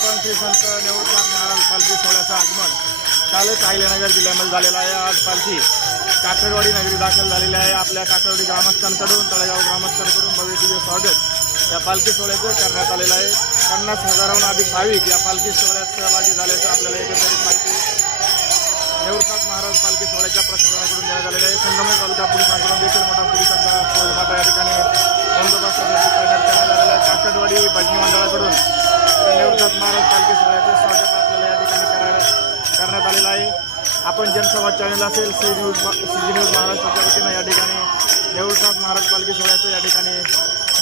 आपण श्री संत निवृत्तीनाथ महाराज पालखी सोहळ्याचं आगमन कालच अहिल्यानगर जिल्ह्यामध्ये झालेलं आहे। आज पालखी काकडवाडी नगरी दाखल झालेली आहे। आपल्या काकडवाडी ग्रामस्थांकडून तळेगाव ग्रामस्थांकडून भव्य दिव्य स्वागत या पालखी सोहळ्याचं करण्यात आलेलं आहे। 50,000हून अधिक भाविक या पालखी सोहळ्यात सहभागी झाल्याचं आपल्याला एकंदरीत माहिती निवृत्तीनाथ महाराज पालखी सोहळ्याच्या प्रशासनाकडून देण्यात आलेले आहे। संगमेश्वर तालुका पोलिसांकडून देखील मोठा पोलिसांचा फौजफाटा या ठिकाणी बंदोबस्त करण्यात आलेला आहे। काकडवाडी भजनी मंडळाकडून निवृत्तीनाथ महाराज पालखी सोहळ्याचं स्वागत आपल्याला या ठिकाणी करण्यात आलेलं आहे। आपण जनसंवाद चॅनल असेल सी न्यूज महाराष्ट्राच्या वतीनं या ठिकाणी निवृत्तीनाथ महाराज पालखी सोहळ्याचं या ठिकाणी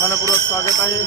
मनपूर्वक स्वागत आहे।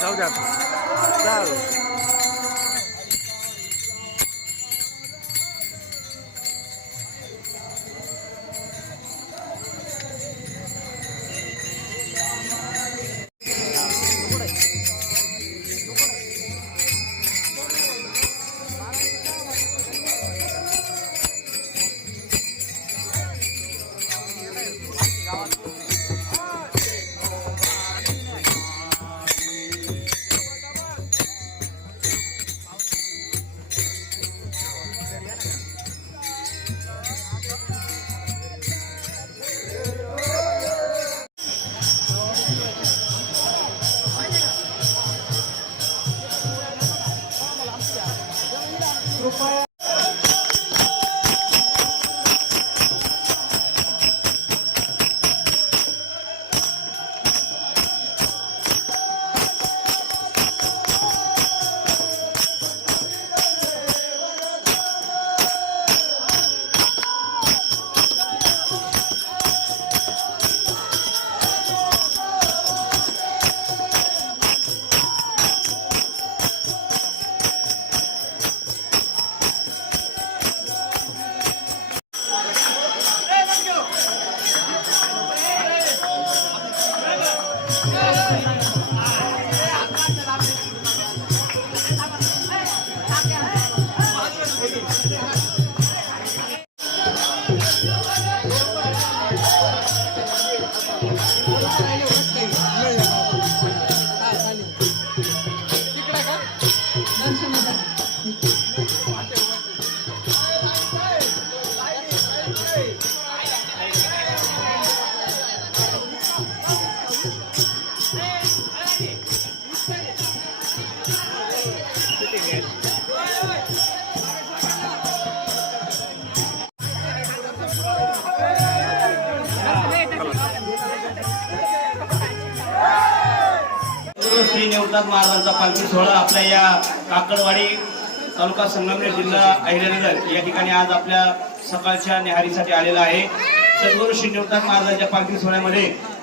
जाऊ द्या चालेल। श्री निवृत्तीनाथ महाराजांचा पालखी सोहळा आपल्या या काकडवाडी तालुका संगमनेर, जिल्हा अहिल्यानगर या ठिकाणी आज आपल्या सकाळच्या न्याहारीसाठी आलेला आहे। सद्गुरू श्री निवृत्तानंद महाराजांच्या पालखी सोहळ्यामध्ये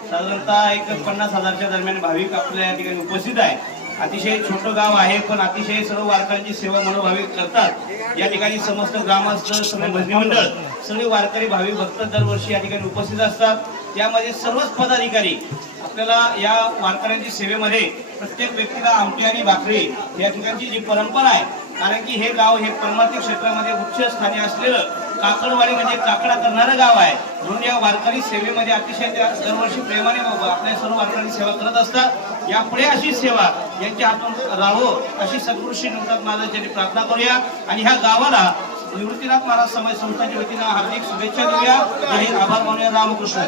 साधारणतः एक 50,000च्या दरम्यान भाविक आपल्या या ठिकाणी उपस्थित आहे। अतिशय छोटं गाव आहे, पण अतिशय सर्व वारकऱ्यांची सेवा मनोभाविक करतात। या ठिकाणी समस्त ग्रामस्थ, सर्व भजनी मंडळ, सर्व वारकरी भाविक भक्त दरवर्षी या ठिकाणी उपस्थित असतात। त्यामध्ये सर्वच पदाधिकारी आपल्याला या वारकऱ्यांची सेवेमध्ये प्रत्येक व्यक्तीला आमटी आणि भाकरी या ठिकाणची जी परंपरा आहे, कारण की हे गाव हे परमार्थिक क्षेत्रामध्ये उच्च स्थानी असलेलं काकडवाडी म्हणजे काकडा करणारं गाव आहे, म्हणून या वारकरी सेवेमध्ये अतिशय दरवर्षी प्रेमाने आपल्या सर्व वारकरी सेवा करत असतात। यापुढे अशी सेवा यांच्या हातून राहो अशी सद्गुरू श्री निवृत्तानंद महाराजांची प्रार्थना करूया आणि ह्या गावाला निवृत्तीनाथ महाराज समाज संस्थांच्या वतीनं हार्दिक शुभेच्छा देऊया आणि आभार मानूया। रामकृष्ण।